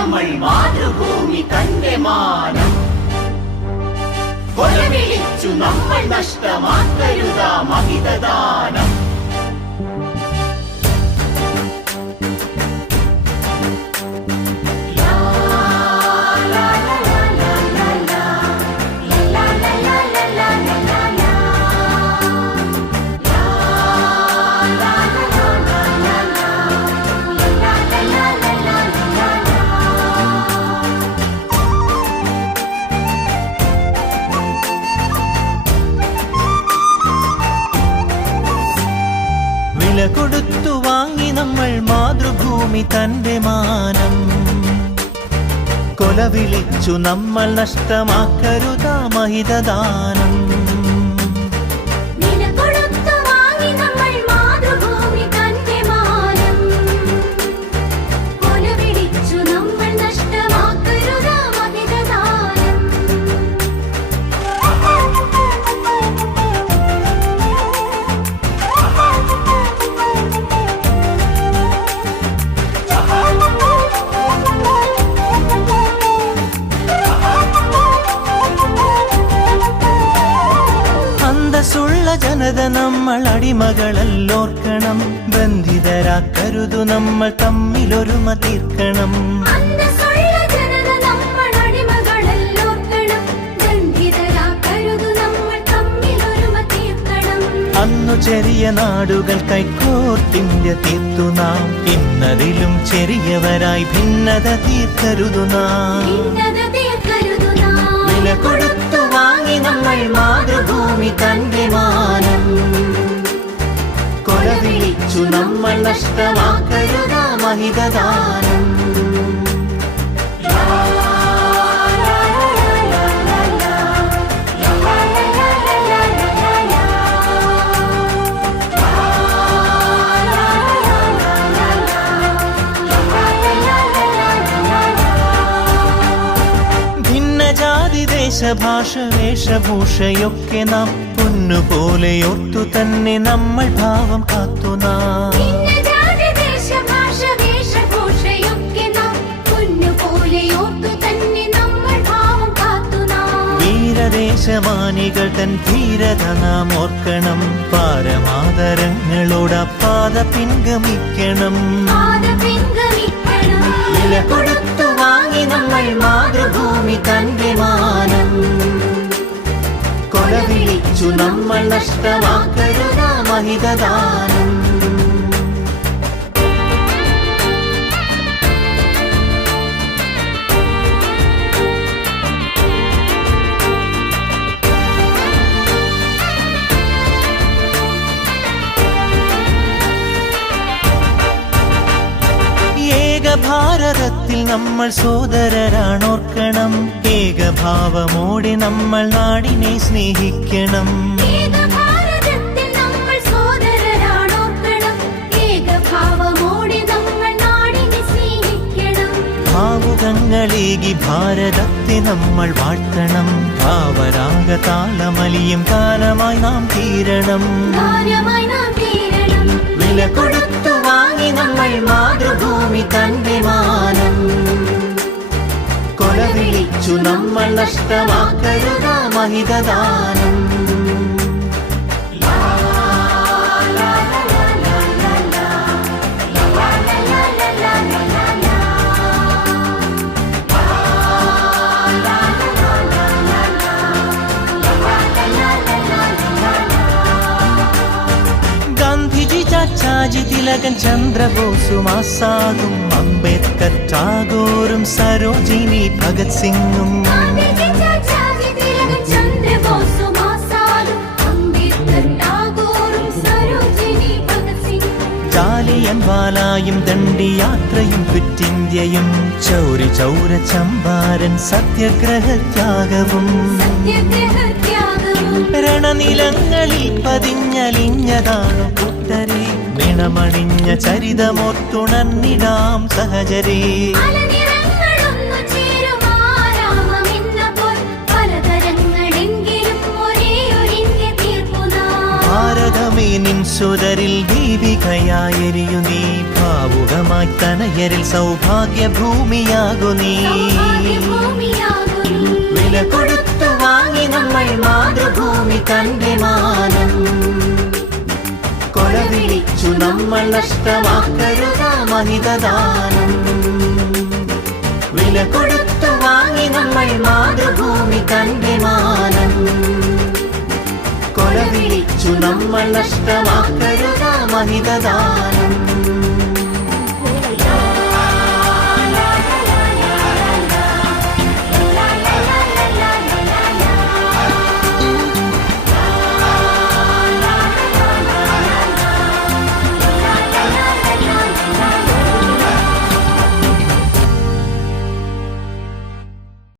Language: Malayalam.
നമ്മൾ മാതൃഭൂമി തന്റെ മാനം കൊലവിളിച്ചു നമ്മൾ നഷ്ടമാക്കരുതാ മഹിതദാനം. വില കൊടുത്തു വാങ്ങി നമ്മൾ മാതൃഭൂമി തന്റെ മാനം കൊലവിളിച്ചു നമ്മൾ നഷ്ടമാക്കരുതാ മഹിതദാനം. അന്തസ്സുള്ള ജനത നമ്മൾ അടിമകളല്ലോർക്കണം, ബന്ധിതരാക്കരുതു നമ്മൾ തമ്മിലൊരുമ തീർക്കണം. അന്നു ചെറിയ നാടുകൾ കൈക്കോർത്തിന്ത്യ തീർത്തു നാം, ഇന്നതിലും ചെറിയവരായി ഭിന്നത തീർക്കരുതു നാം. വില കൊടുത്തു വാങ്ങി നമ്മൾ മാതൃഭൂമി തന്റെ മാനം കൊലവിളിച്ചു നമ്മൾ നഷ്ടമാക്കരുതാ മഹിതദാനം. ദേശഭാഷ വേഷഭൂഷയൊക്കെ നാം പൊന്നുപോലെ ഓർത്തു തന്നെ നമ്മൾ ഭാവം കാത്തു നാം. വീരദേശമാനികൾ തൻ ധീരത നാം ഓർക്കണം, പാരമാദരങ്ങളോട് പാത പിൻഗമിക്കണം. വില കൊടുത്തു വാങ്ങി നമ്മൾ മാതൃഭൂമി തന്റെ മാനം കൊലവിളിച്ചു നമ്മൾ നഷ്ടമാക്കരുതാ മഹിതദാനം. ഭാരതത്തിൽ നമ്മൾ സോദരരാണോർക്കണം, ഏകഭാവമോടെ നമ്മൾ നാടിനെ സ്നേഹിക്കണം. ഭാവുകങ്ങളേകി ഭാരതത്തെ നമ്മൾ വാഴ്ത്തണം, ഭാവരാഗ താളമലിയും കാലമായി നാം തീരണം. വില കൊടുത്തു വാങ്ങി നമ്മൾ മാതൃഭൂമി തന്റെ മാനം കൊലവിളിച്ചു നമ്മൾ നഷ്ടമാക്കരുതാ മഹിതദാനം. ചാച്ചാജി തിലകൻ ചന്ദ്രബോസും ആസാദും അംബേദ്കർ ടാഗോറും സരോജിനി ഭഗത് സിംഗും ജാലിയൻവാലായും ദണ്ഡിയാത്രയും ക്വിറ്റിന്ത്യയും ചൗരി ചൗര ചമ്പാരൻ സത്യാഗ്രഹത്യാഗവും രണനിലങ്ങളിൽ പതിഞ്ഞലിഞ്ഞതാണു കൂട്ടരെ, നിണമണിഞ്ഞ ചരിതമോർത്തുണർന്നിടാം സഹചരേ. ഭാരതമേ നിൻ സുതരിൽ ദീപികയായെരിയു നീ ഭാവുകമായി തനയരിൽ സൗഭാഗ്യ ഭൂമിയാകു നീ വില കൊടുത്തു വാങ്ങി നമ്മൾ മാതൃഭൂമി തന്റെ മാനം കൊലവിളിച്ചു നമ്മൾ നഷ്ടമാക്കരുത മഹിതദാനം വില കൊടുത്തു വാങ്ങി നമ്മൾ മാതൃഭൂമി തന്റെ മാനം കൊലവിളിച്ചു നമ്മൾ നഷ്ടമാക്കരുത മഹിതദാനം